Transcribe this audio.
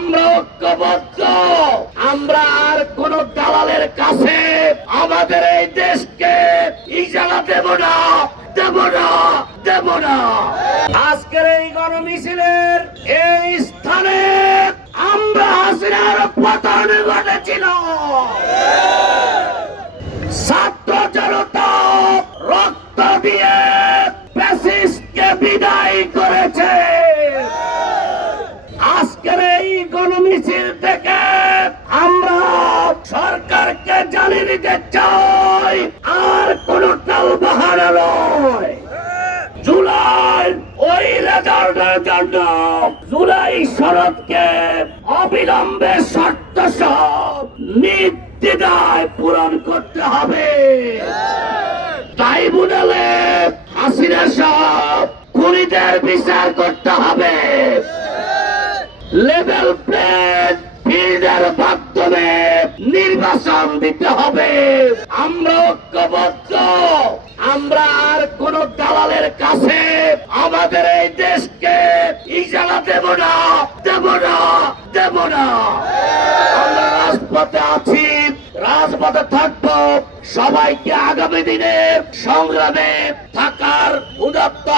আমরা ঐক্যবদ্ধ। আমরা আর কোন দালালের কাছে আমাদের এই দেশকে ইজারা দেব না, দেব না, দেব না। আজকের এই গণমিছিলের এই স্থানে আমরা হাসিনার পতন ঘটেছিল। ছাত্র জনতা রক্ত দিয়ে ফ্যাসিস্টকে বিদায় করেছে। আজকের এই গণমিছিল থেকে আমরা সরকারকে জানিয়ে দিতে চাই, আর কোন টালবাহানা নয়। জুলাই ওই রেজাল্টের জন্য জুলাই সনদকে অবিলম্বে শর্ত সব নির্দ্বিধায় পূরণ করতে হবে। ট্রাইব্যুনালে হাসিনা সব খুনিদের বিচার করতে হবে। লেভেল প্লেন ফিল্ডের মাধ্যমে নির্বাচন দিতে হবে। আমরা ঐক্যবদ্ধ। আমরা আর কোন দালালের কাছে আমাদের এই দেশকে ইজারা দেব না, দেব না, দেব না। আমরা রাজপথে আছি, রাজপথে থাকবো। সবাইকে আগামী দিনে সংগ্রামে থাকার উদাত্ত